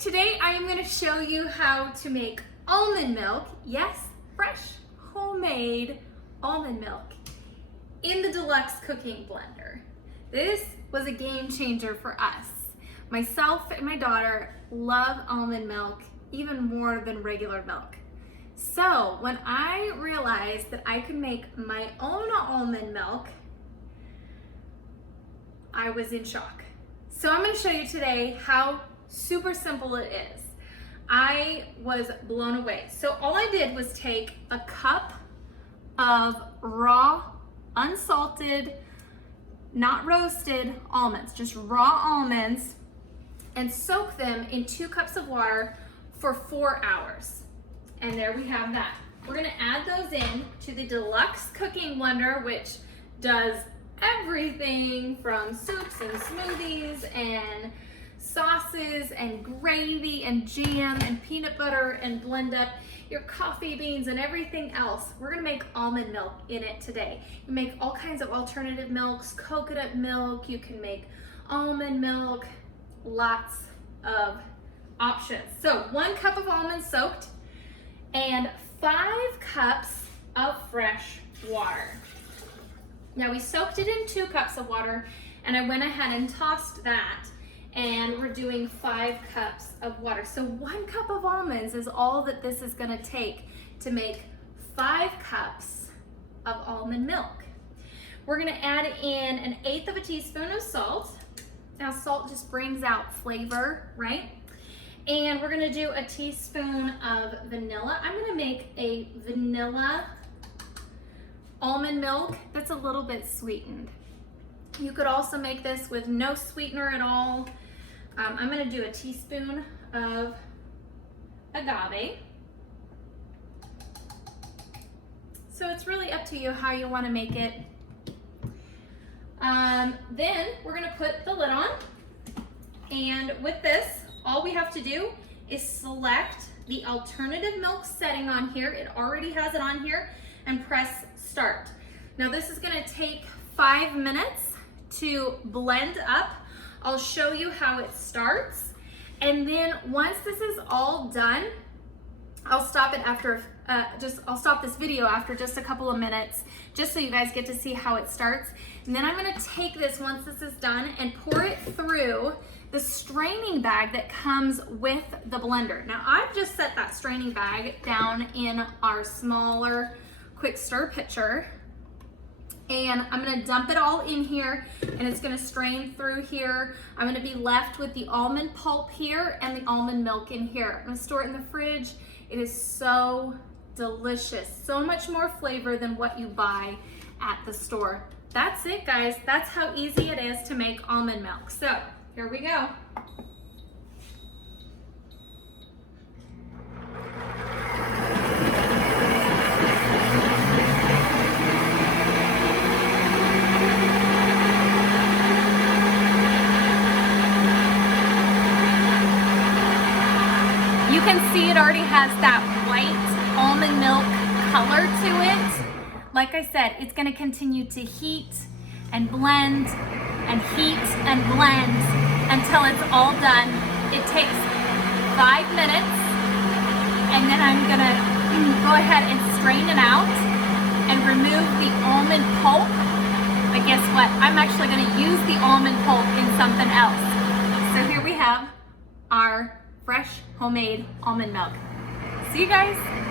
today I am going to show you how to make almond milk. Yes, fresh, homemade almond milk in the Deluxe cooking blender. This was a game changer for us. Myself and my daughter love almond milk even more than regular milk. So when I realized that I could make my own almond milk, I was in shock. So I'm going to show you today how super simple it is. I was blown away. So all I did was take a cup of raw, unsalted, not roasted almonds, just raw almonds, and soak them in 2 cups of water for 4 hours. And there we have that. We're gonna add those in to the Deluxe cooking blender, which does everything from soups and smoothies and sauces and gravy and jam and peanut butter and blend up your coffee beans and everything else. We're gonna make almond milk in it today. You make all kinds of alternative milks, coconut milk, you can make almond milk, lots of options. So 1 cup of almonds soaked and 5 cups of fresh water. Now we soaked it in 2 cups of water and I went ahead and tossed that, and we're doing 5 cups of water. So 1 cup of almonds is all that this is gonna take to make 5 cups of almond milk. We're gonna add in 1/8 of a teaspoon of salt. Now salt just brings out flavor, right? And we're gonna do a teaspoon of vanilla. I'm gonna make a vanilla almond milk that's a little bit sweetened. You could also make this with no sweetener at all. I'm gonna do a teaspoon of agave. So it's really up to you how you wanna make it. Then we're gonna put the lid on, and with this, all we have to do is select the alternative milk setting on here. It already has it on here, and press start. Now this is gonna take 5 minutes to blend up. I'll show you how it starts. And then once this is all done, I'll stop it after, I'll stop this video after just a couple of minutes, just so you guys get to see how it starts. And then I'm gonna take this, once this is done, and pour it through the straining bag that comes with the blender. Now I've just set that straining bag down in our smaller quick stir pitcher, and I'm gonna dump it all in here, and it's gonna strain through here. I'm gonna be left with the almond pulp here and the almond milk in here. I'm gonna store it in the fridge. It is so delicious, so much more flavor than what you buy at the store. That's it, guys. That's how easy it is to make almond milk. So here we go. You can see it already has that white almond milk color to it. Like I said, it's gonna continue to heat and blend and heat and blend until it's all done. It takes 5 minutes, and then I'm gonna go ahead and strain it out and remove the almond pulp. But guess what? I'm actually gonna use the almond pulp in something else. So here we have our fresh homemade almond milk. See you guys.